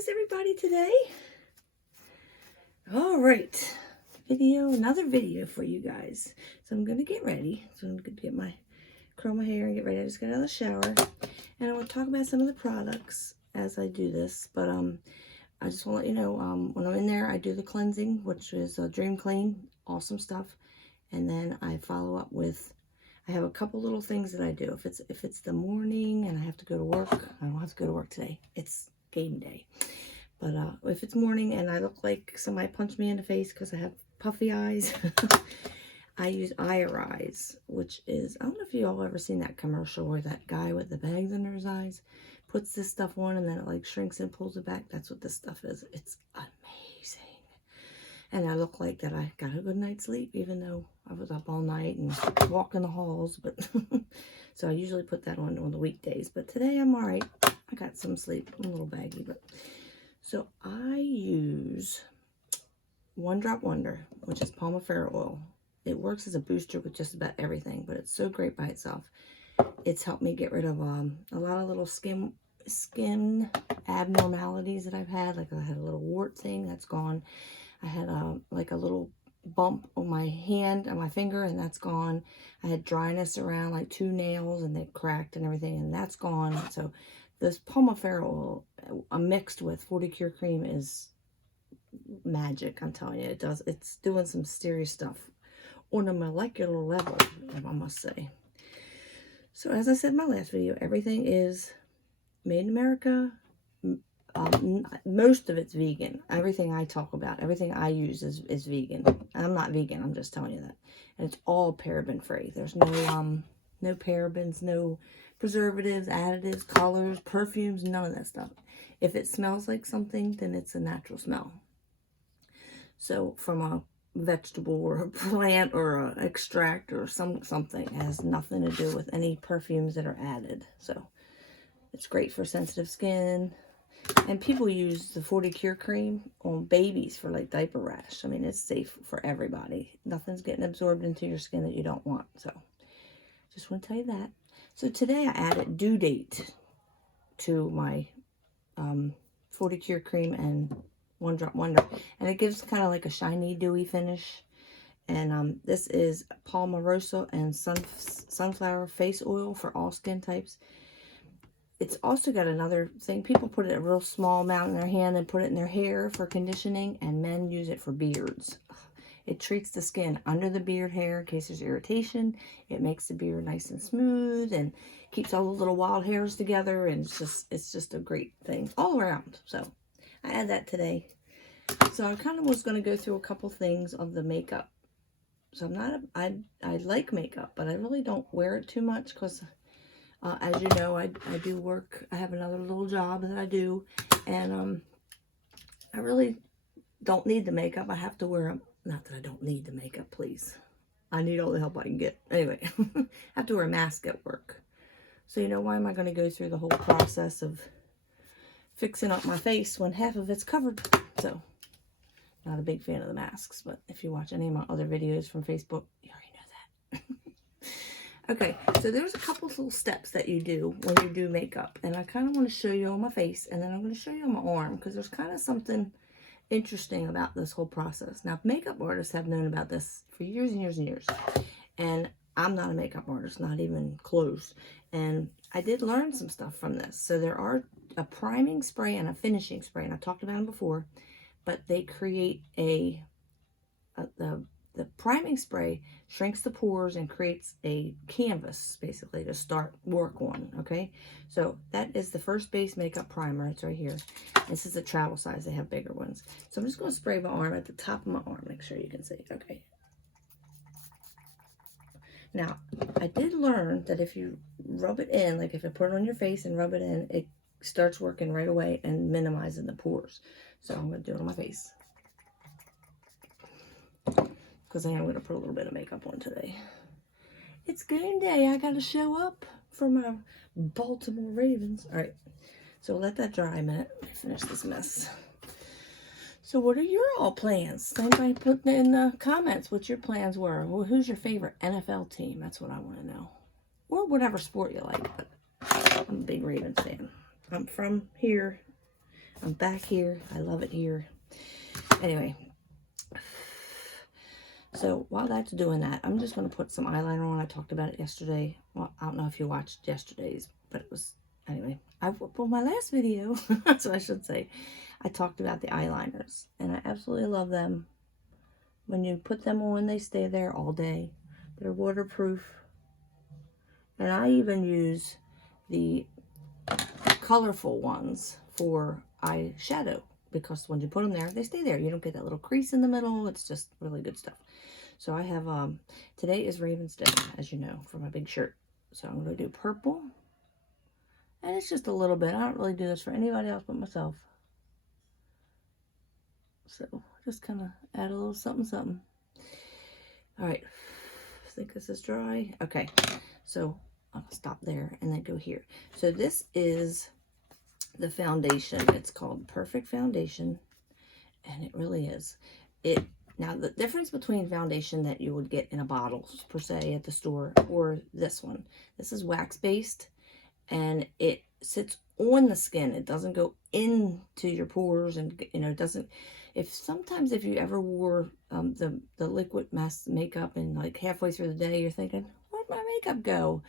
is everybody today? All right, another video for you guys. So I'm gonna get ready. So I'm gonna get curl my hair and get ready. I just got out of the shower, and I want to talk about some of the products as I do this. But I just want to let you know, when I'm in there, I do the cleansing, which is a Dream Clean, awesome stuff, and then I follow up with. I have a couple little things that I do. If it's the morning and I have to go to work, I don't have to go to work today. It's game day. But if it's morning and I look like somebody punched me in the face because I have puffy eyes, I use Irise, which is, I don't know if you all ever seen that commercial where that guy with the bags under his eyes puts this stuff on and then it like shrinks and pulls it back. That's what this stuff is. It's amazing. And I look like that I got a good night's sleep, even though I was up all night and walking the halls. But so I usually put that on the weekdays. But today I'm all right. I got some sleep. I'm a little baggy. But so I use One Drop Wonder, which is Palmipara oil. It works as a booster with just about everything, but it's so great by itself. It's helped me get rid of a lot of little skin abnormalities that I've had. Like I had a little wart thing that's gone. I had like a little bump on my hand and my finger, and that's gone. I had dryness around like 2 nails, and they cracked and everything, and that's gone. So this Palmipara oil mixed with 40 Cure cream is magic. I'm telling you, it's doing some serious stuff on a molecular level, I must say. So as I said in my last video, everything is made in America. Most of it's vegan. Everything I talk about, everything I use is vegan. I'm not vegan, I'm just telling you that. And it's all paraben free. There's no parabens, no preservatives, additives, colors, perfumes, none of that stuff. If it smells like something, then it's a natural smell. So from a vegetable or a plant or an extract or something, it has nothing to do with any perfumes that are added. So it's great for sensitive skin. And people use the 40 Cure cream on babies for like diaper rash. I mean, it's safe for everybody. Nothing's getting absorbed into your skin that you don't want. So just want to tell you that. So today I added Due Date to my 40 Cure cream and One Drop Wonder. And it gives kind of like a shiny, dewy finish. And this is Palmarosa and Sunflower Face Oil for all skin types. It's also got another thing. People put it a real small amount in their hand and put it in their hair for conditioning, and men use it for beards. It treats the skin under the beard hair in case there's irritation. It makes the beard nice and smooth and keeps all the little wild hairs together, and it's just a great thing all around. So I add that today. So I kind of was going to go through a couple things of the makeup. So I like makeup, but I really don't wear it too much because as you know, I do work. I have another little job that I do, and I really don't need the makeup. I have to wear them. Not that I don't need the makeup, please. I need all the help I can get. Anyway, I have to wear a mask at work. So, why am I going to go through the whole process of fixing up my face when half of it's covered? So, not a big fan of the masks, but if you watch any of my other videos from Facebook, you already know that. Okay, so there's a couple little steps that you do when you do makeup, and I kind of want to show you on my face, and then I'm going to show you on my arm, because there's kind of something interesting about this whole process. Now, makeup artists have known about this for years and years and years, and I'm not a makeup artist, not even close, and I did learn some stuff from this. So there are a priming spray and a finishing spray, and I've talked about them before, but they create the priming spray shrinks the pores and creates a canvas, basically, to start work on, okay? So that is the first base makeup primer. It's right here. This is a travel size. They have bigger ones. So I'm just going to spray my arm at the top of my arm. Make sure you can see. Okay. Now, I did learn that if you rub it in, like if you put it on your face and rub it in, it starts working right away and minimizing the pores. So I'm going to do it on my face, because I am going to put a little bit of makeup on today. It's game day. I got to show up for my Baltimore Ravens. All right, so let that dry a minute. Let me finish this mess. So what are your all plans? Anybody put in the comments what your plans were. Well, who's your favorite NFL team? That's what I want to know. Or whatever sport you like, but I'm a big Ravens fan. I'm from here. I'm back here. I love it here. Anyway, so while that's doing that, I'm just going to put some eyeliner on. I talked about it yesterday. Well, I don't know if you watched yesterday's, but it was, anyway. Well, my last video, that's what I should say, I talked about the eyeliners, and I absolutely love them. When you put them on, they stay there all day. They're waterproof. And I even use the colorful ones for eyeshadow, because when you put them there, they stay there. You don't get that little crease in the middle. It's just really good stuff. So I have, today is Raven's Day, as you know, for my big shirt. So I'm going to do purple. And it's just a little bit. I don't really do this for anybody else but myself. So just kind of add a little something, something. All right. I think this is dry. Okay. So I'll stop there and then go here. So this is the foundation. It's called Perfect Foundation. And it really is. Now, the difference between foundation that you would get in a bottle, per se, at the store, or this one, this is wax-based, and it sits on the skin. It doesn't go into your pores, and, you know, it doesn't, sometimes if you ever wore the liquid mask makeup and, like, halfway through the day, you're thinking, where'd my makeup go?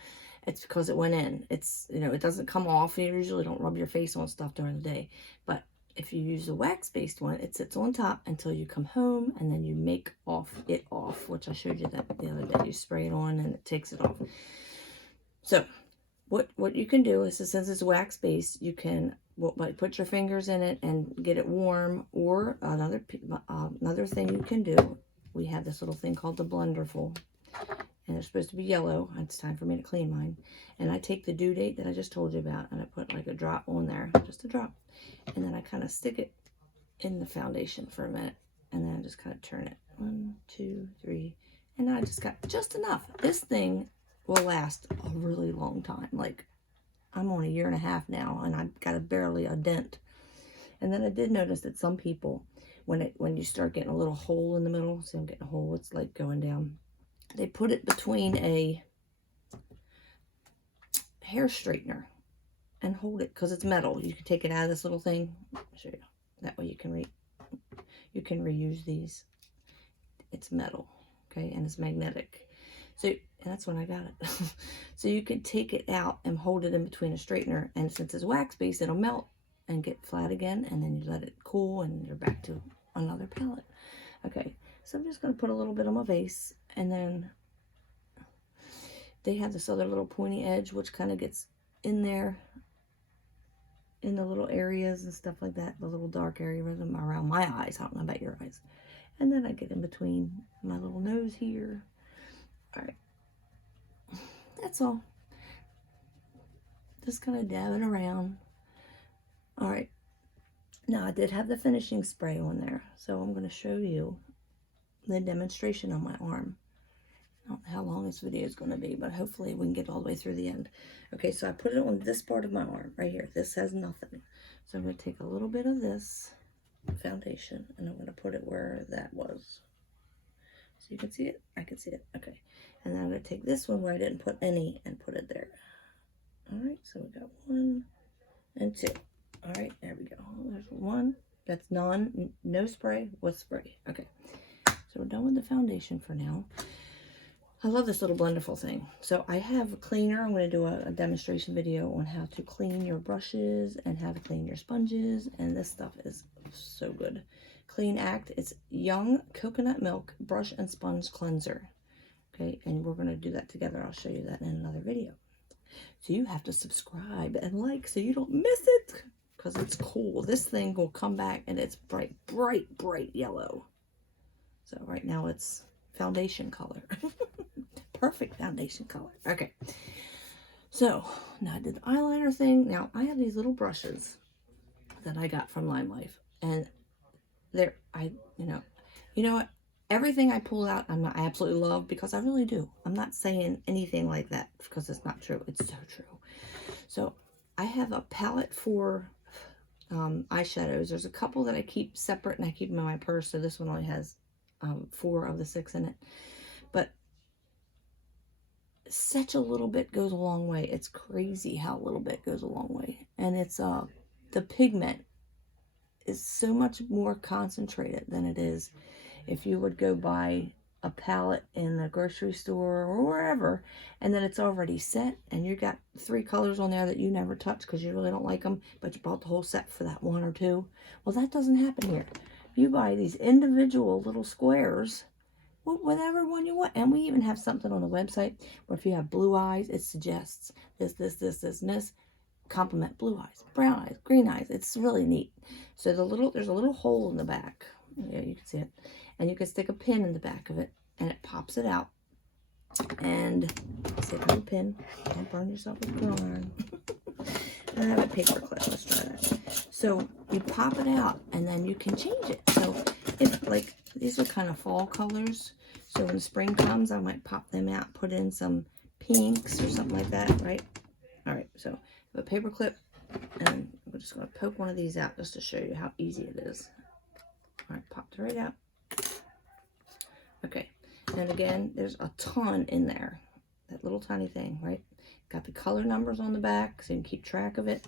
It's because it went in. It's, you know, it doesn't come off. You usually don't rub your face on stuff during the day, but if you use a wax-based one, it sits on top until you come home, and then you make it off, which I showed you that the other day. You spray it on and it takes it off. So what you can do is, since it's wax-based, you can put your fingers in it and get it warm, or another thing you can do, we have this little thing called the Blunderful, and it's supposed to be yellow. It's time for me to clean mine. And I take the due date that I just told you about, and I put like a drop on there, just a drop. And then I kind of stick it in the foundation for a minute, and then I just kind of turn it. 1, 2, 3, and I just got just enough. This thing will last a really long time. Like, I'm on 1.5 years now, and I've got barely a dent. And then I did notice that some people, when you start getting a little hole in the middle, see I'm getting a hole, it's like going down, they put it between a hair straightener and hold it, because it's metal. You can take it out of this little thing. I'll show you. That way you can reuse these. It's metal, okay, and it's magnetic. So, and that's when I got it. So you can take it out and hold it in between a straightener, and since it's wax-based, it'll melt and get flat again, and then you let it cool, and you're back to another palette. Okay, so I'm just going to put a little bit on my base, and then they have this other little pointy edge, which kind of gets in there, in the little areas and stuff like that, the little dark area around my eyes. I don't know about your eyes. And then I get in between my little nose here. All right. That's all. Just kind of dabbing around. All right. Now, I did have the finishing spray on there, so I'm going to show you the demonstration on my arm. I don't know how long this video is going to be, but hopefully we can get all the way through the end. Okay, so I put it on this part of my arm, right here. This has nothing. So I'm going to take a little bit of this foundation, and I'm going to put it where that was. So you can see it? I can see it. Okay. And then I'm going to take this one where I didn't put any and put it there. All right, so we got 1 and 2. All right, there we go. There's 1. That's no spray with spray. Okay, so we're done with the foundation for now. I love this little Blunderful thing. So I have a cleaner. I'm going to do a demonstration video on how to clean your brushes and how to clean your sponges. And this stuff is so good. Clean Act. It's Young Coconut Milk Brush and Sponge Cleanser. Okay, and we're going to do that together. I'll show you that in another video. So you have to subscribe and like so you don't miss it, because it's cool. This thing will come back and it's bright, bright, bright yellow. So right now it's foundation color. Perfect foundation color. Okay. So now I did the eyeliner thing. Now I have these little brushes that I got from Lime Life, and you know what? Everything I pull out, I absolutely love, because I really do. I'm not saying anything like that because it's not true. It's so true. So I have a palette for eyeshadows. There's a couple that I keep separate, and I keep them in my purse. So this one only has 4 of the 6 in it. But such a little bit goes a long way. It's crazy how a little bit goes a long way. And it's the pigment is so much more concentrated than it is if you would go buy a palette in the grocery store or wherever, and then it's already set, and you got 3 colors on there that you never touch because you really don't like them, but you bought the whole set for that 1 or 2. Well, that doesn't happen here. You buy these individual little squares, well, whatever one you want. And we even have something on the website where if you have blue eyes, it suggests this, and this. Complement blue eyes, brown eyes, green eyes. It's really neat. So there's a little hole in the back. Yeah, you can see it. And you can stick a pin in the back of it, and it pops it out. And stick a little pin. Don't burn yourself with curling iron. I have a paper clip. Let's try that. So you pop it out, and then you can change it. So if, like, these are kind of fall colors, so when spring comes, I might pop them out, put in some pinks or something like that, right? All right, so a paper clip, and we're just going to poke one of these out just to show you how easy it is. All right, popped it right out. Okay, and again, there's a ton in there. That little tiny thing, right? Got the color numbers on the back so you can keep track of it.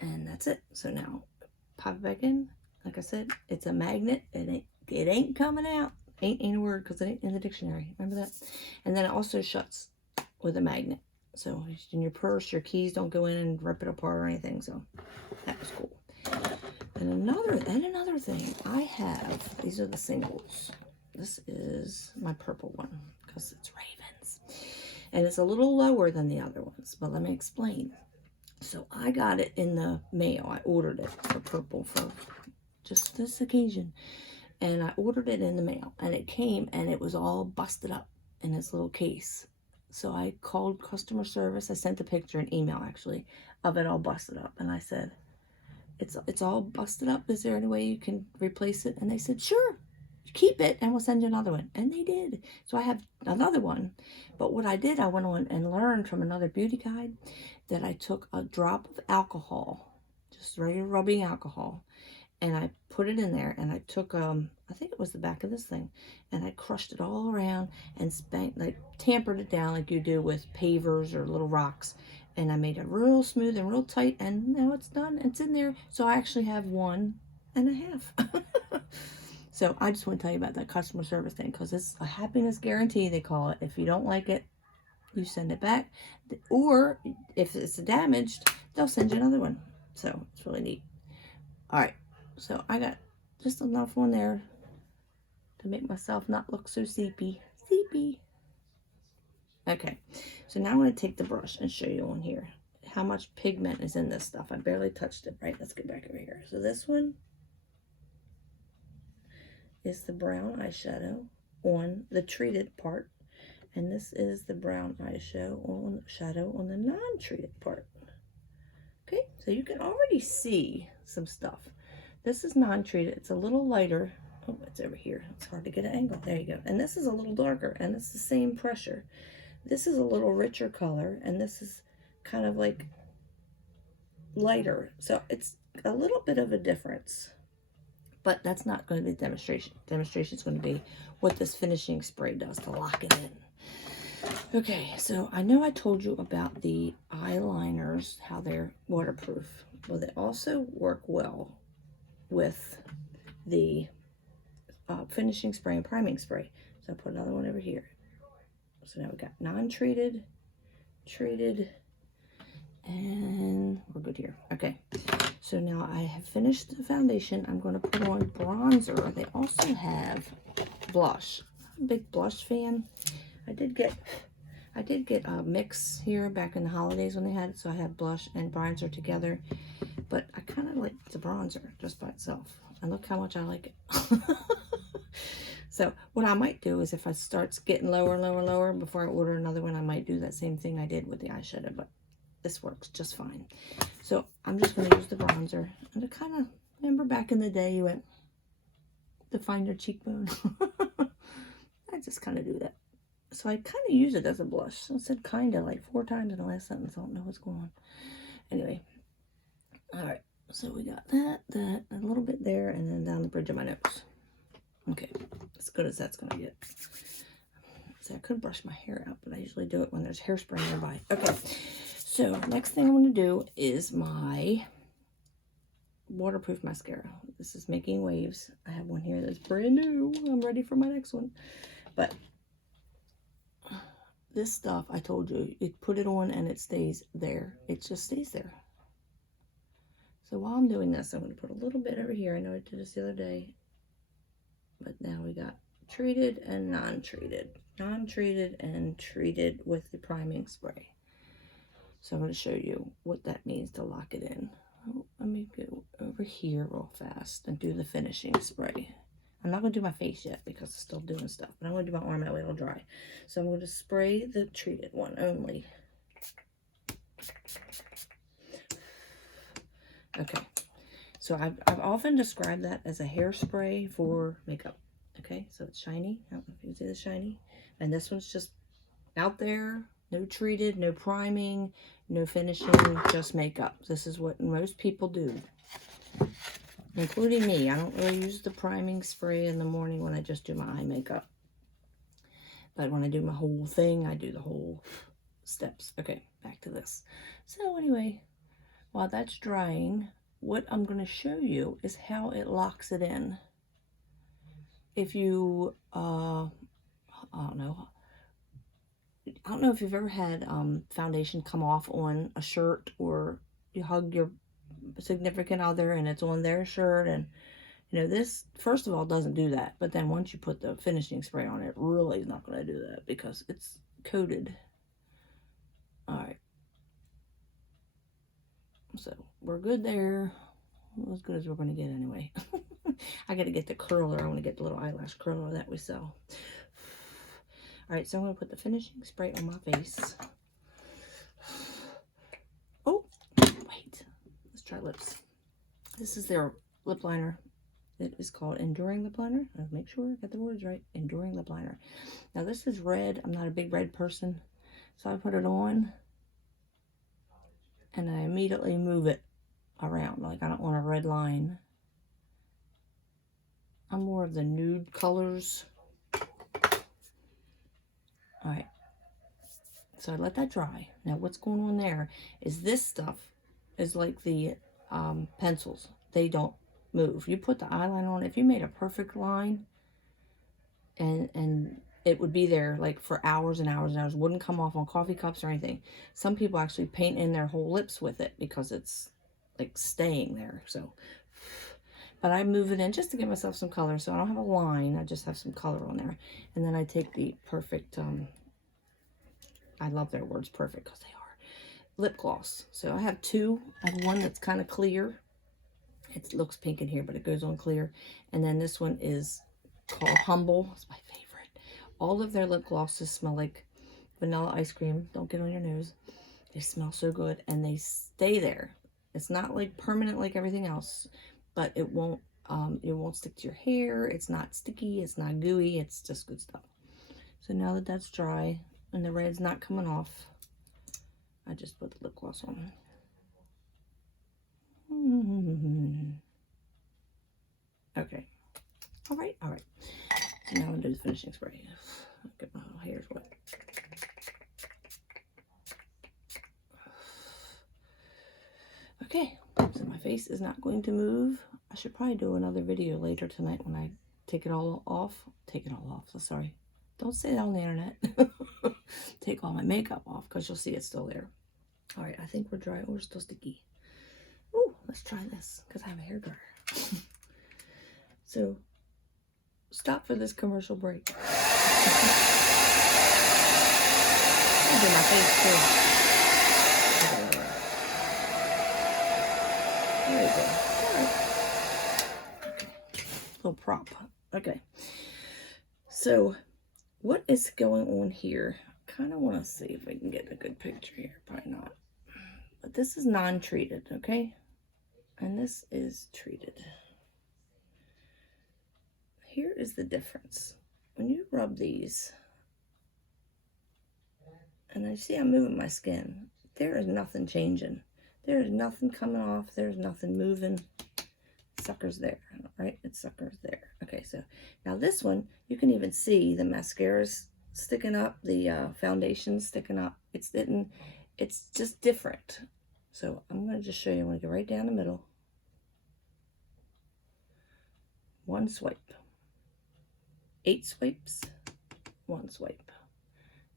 And that's it. So now, pop it back in. Like I said, it's a magnet, and it ain't coming out. Ain't a word because it ain't in the dictionary. Remember that? And then it also shuts with a magnet. So in your purse, your keys don't go in and rip it apart or anything. So that was cool. And another thing, I have, these are the singles. This is my purple one because it's ravens. And it's a little lower than the other ones, but let me explain. So I got it in the mail. I ordered it for purple for just this occasion. And I ordered it in the mail, and it came, and it was all busted up in this little case. So I called customer service. I sent a picture, an email actually, of it all busted up. And I said, it's all busted up. Is there any way you can replace it? And they said, sure, keep it, and we'll send you another one. And they did. So I have another one. But what I did, I went on and learned from another beauty guide that I took a drop of alcohol, just regular rubbing alcohol, and I put it in there, and I took, I think it was the back of this thing, and I crushed it all around and tampered it down like you do with pavers or little rocks. And I made it real smooth and real tight, and now it's done. It's in there. So I actually have 1.5. So I just want to tell you about that customer service thing, because it's a happiness guarantee, they call it. If you don't like it, you send it back. Or if it's damaged, they'll send you another one. So it's really neat. All right. So I got just enough on there to make myself not look so seepy. Okay, so now I'm going to take the brush and show you on here how much pigment is in this stuff. I barely touched it, right? Let's get back over here. So this one is the brown eyeshadow on the treated part, and this is the brown eyeshadow on the non-treated part. Okay, so you can already see some stuff. This is non-treated. It's a little lighter. Oh, it's over here. It's hard to get an angle. There you go. And this is a little darker, and it's the same pressure. This is a little richer color, and this is kind of like lighter. So it's a little bit of a difference, but that's not going to be demonstration. Demonstration is going to be what this finishing spray does to lock it in. Okay, so I know I told you about the eyeliners, how they're waterproof. Well, they also work well with the finishing spray and priming spray. So I'll put another one over here. So now we got non-treated, treated, and we're good here. Okay, so now I have finished the foundation. I'm going to put on bronzer. They also have blush. I'm a big blush fan. I did get a mix here back in the holidays when they had it, so I had blush and bronzer together. But I kind of like the bronzer just by itself. And look how much I like it. So what I might do is if it starts getting lower, before I order another one, I might do that same thing I did with the eyeshadow, but this works just fine. So I'm just going to use the bronzer. And to kind of, remember back in the day you went, define your cheekbone? I just kind of do that. So I kind of use it as a blush. I said kind of like 4 times in the last sentence. I don't know what's going on. Anyway. All right. So we got that, a little bit there, and then down the bridge of my nose. Okay. As good as that's going to get. See, I could brush my hair out, but I usually do it when there's hairspray nearby. Okay. So next thing I'm going to do is my waterproof mascara. This is Making Waves. I have one here that's brand new. I'm ready for my next one. But this stuff, I told you, you put it on and it stays there. It just stays there. So while I'm doing this, I'm going to put a little bit over here. I know I did this the other day. But now we got treated and non-treated. Non-treated and treated with the priming spray. So I'm going to show you what that means to lock it in. Oh, let me go over here real fast and do the finishing spray. I'm not going to do my face yet because it's still doing stuff. But I'm going to do my arm, that way it'll dry. So I'm going to spray the treated one only. Okay. So I've often described that as a hairspray for makeup. Okay, so it's shiny. I don't know if you can see the shiny. And this one's just out there. No treated, no priming, no finishing, just makeup. This is what most people do, including me. I don't really use the priming spray in the morning when I just do my eye makeup. But when I do my whole thing, I do the whole steps. Okay, back to this. So anyway, while that's drying, what I'm going to show you is how it locks it in. If you, I don't know if you've ever had foundation come off on a shirt, or you hug your significant other and it's on their shirt, and you know, this first of all doesn't do that, but then once you put the finishing spray on, it really is not going to do that because it's coated. All right, so we're good there. As good as we're going to get anyway. I got to get the curler. I want to get the little eyelash curler that we sell. All right, so I'm going to put the finishing spray on my face. Oh, wait. Let's try lips. This is their lip liner. It is called Enduring Lip Liner. Let's make sure I got the words right. Enduring Lip Liner. Now, this is red. I'm not a big red person. So I put it on. And I immediately move it around. Like, I don't want a red line. I'm more of the nude colors. All right, so I let that dry. Now what's going on there is this stuff is like the pencils. They don't move. You put the eyeliner on, if you made a perfect line, and it would be there like for hours and hours and hours, wouldn't come off on coffee cups or anything. Some people actually paint in their whole lips with it because it's like staying there. So, but I move it in just to give myself some color. So I don't have a line. I just have some color on there. And then I take the perfect, I love their words perfect because they are, lip gloss. So I have two. I have one that's kind of clear. It looks pink in here, but it goes on clear. And then this one is called Humble. It's my favorite. All of their lip glosses smell like vanilla ice cream. Don't get on your nose. They smell so good and they stay there. It's not like permanent like everything else, but it won't stick to your hair. It's not sticky. It's not gooey. It's just good stuff. So now that that's dry and the red's not coming off, I just put the lip gloss on. Okay. All right. So now I'm going to do the finishing spray. Get my hair's wet. Okay, so my face is not going to move. I should probably do another video later tonight when I take it all off. So sorry. Don't say that on the internet. Take all my makeup off because you'll see it's still there. All right, I think we're dry. We're still sticky. Ooh, let's try this because I have a hairdryer. So, stop for this commercial break. I'll do my face too. There we go. All right. Okay. Little prop. Okay. So, what is going on here? I kind of want to see if I can get a good picture here. Probably not. But this is non-treated, okay? And this is treated. Here is the difference. When you rub these, and I see I'm moving my skin, there is nothing changing. There is nothing coming off. There's nothing moving. Sucker's there, right? It's sucker's there. Okay, so now this one, you can even see the mascara's sticking up, the foundation's sticking up. It's just different. So I'm going to just show you. I'm going to go right down the middle. 1 swipe. 8 swipes, 1 swipe.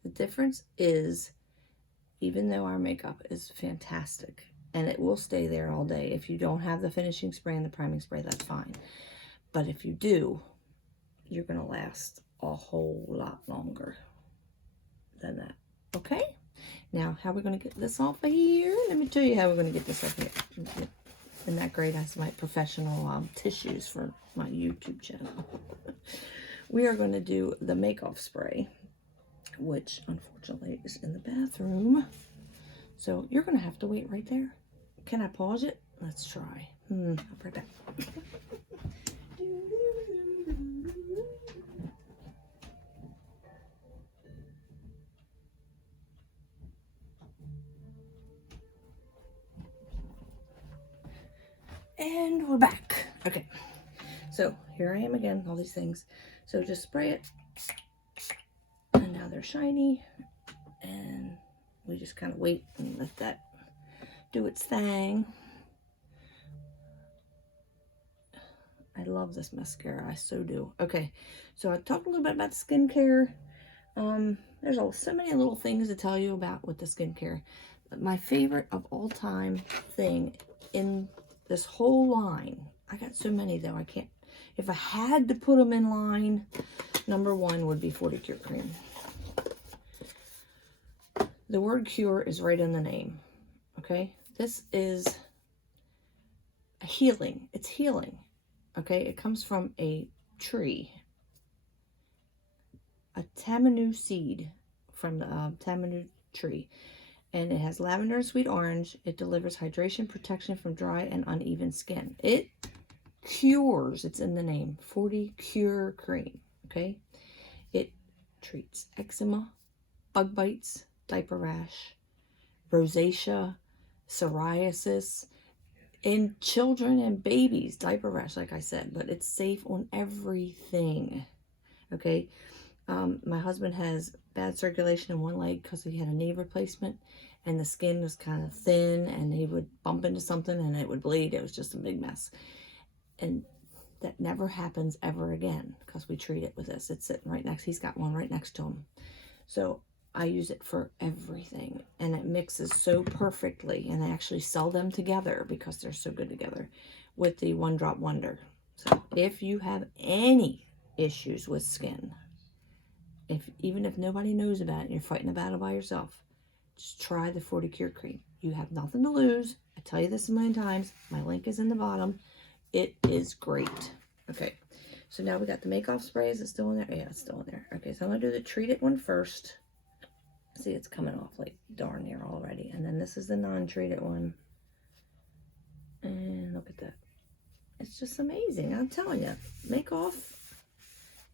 The difference is, even though our makeup is fantastic, and it will stay there all day. If you don't have the finishing spray and the priming spray, that's fine. But if you do, you're going to last a whole lot longer than that. Okay? Now, how are we going to get this off of here? Let me tell you how we're going to get this off here. Isn't that great? That's my professional tissues for my YouTube channel. We are going to do the make-off spray, which unfortunately is in the bathroom. So you're going to have to wait right there. Can I pause it? Let's try. I'll be right back. And we're back. Okay. So here I am again, all these things. So just spray it. And now they're shiny. And we just kind of wait and let that do its thing. I love this mascara. I so do. Okay, so I talked a little bit about the skincare. There's so many little things to tell you about with the skincare. My favorite of all time thing in this whole line, I got so many though, I can't. If I had to put them in line, number 1 would be 40 Cure Cream. The word cure is right in the name, okay? This is a healing. It's healing, okay? It comes from a tree, a tamanu seed from the tamanu tree. And it has lavender and sweet orange. It delivers hydration, protection from dry and uneven skin. It cures, it's in the name, 40 Cure Cream, okay? It treats eczema, bug bites, diaper rash, rosacea, psoriasis, in children and babies, diaper rash, like I said, but it's safe on everything, okay? My husband has bad circulation in one leg because he had a knee replacement, and the skin was kind of thin, and he would bump into something and it would bleed. It was just a big mess. And that never happens ever again because we treat it with this. It's sitting right next. He's got one right next to him. So I use it for everything, and it mixes so perfectly, and I actually sell them together because they're so good together with the One Drop Wonder. So if you have any issues with skin, even if nobody knows about it, you're fighting a battle by yourself, just try the 40 Cure Cream. You have nothing to lose. I tell you this a million times. My link is in the bottom. It is great. Okay, so now we got the make-off spray. Is it still in there? Yeah, it's still in there. Okay, so I'm going to do the treated one first. See, it's coming off like darn near already. And then this is the non-treated one. And look at that. It's just amazing. I'm telling you. Make off.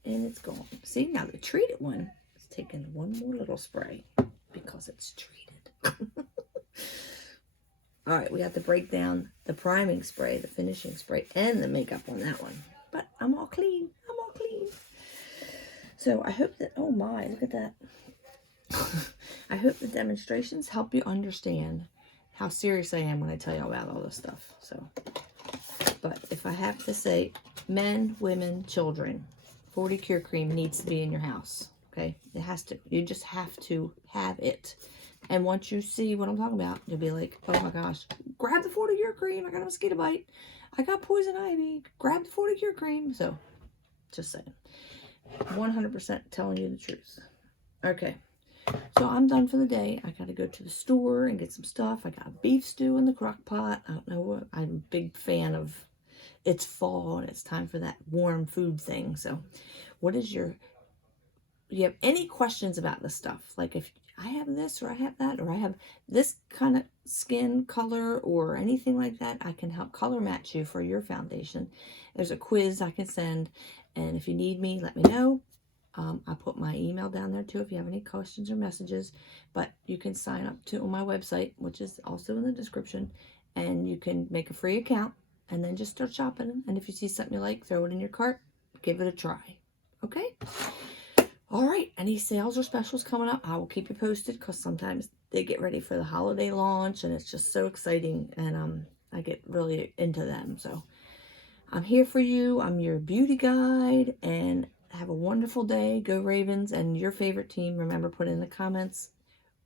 And it's gone. See, now the treated one is taking one more little spray because it's treated. All right, we have to break down the priming spray, the finishing spray, and the makeup on that one. But I'm all clean. I'm all clean. So I hope that, oh my, look at that. I hope the demonstrations help you understand how serious I am when I tell you about all this stuff. So, but if I have to say, men, women, children, 40 Cure Cream needs to be in your house. Okay, it has to. You just have to have it. And once you see what I'm talking about, you'll be like, oh my gosh, grab the 40 Cure Cream. I got a mosquito bite. I got poison ivy. Grab the 40 Cure Cream. So, just saying. 100% telling you the truth. Okay. So I'm done for the day. I got to go to the store and get some stuff. I got beef stew in the crock pot. I don't know what. I'm a big fan of. It's fall and it's time for that warm food thing. So what is you have any questions about this stuff? Like if I have this or I have that or I have this kind of skin color or anything like that, I can help color match you for your foundation. There's a quiz I can send. And if you need me, let me know. I put my email down there too if you have any questions or messages, but you can sign up to on my website, which is also in the description, and you can make a free account and then just start shopping. And if you see something you like, throw it in your cart, give it a try. Okay? All right. Any sales or specials coming up, I will keep you posted because sometimes they get ready for the holiday launch and it's just so exciting, and I get really into them. So, I'm here for you. I'm your beauty guide, and have a wonderful day. Go Ravens and your favorite team. Remember, put in the comments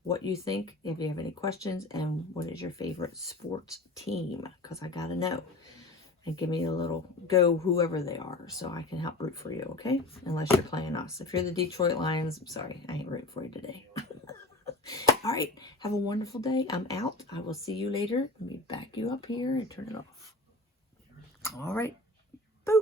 what you think, if you have any questions, and what is your favorite sports team, because I got to know. And give me a little go, whoever they are, so I can help root for you, okay? Unless you're playing us. If you're the Detroit Lions, I'm sorry, I ain't rooting for you today. All right, have a wonderful day. I'm out. I will see you later. Let me back you up here and turn it off. All right.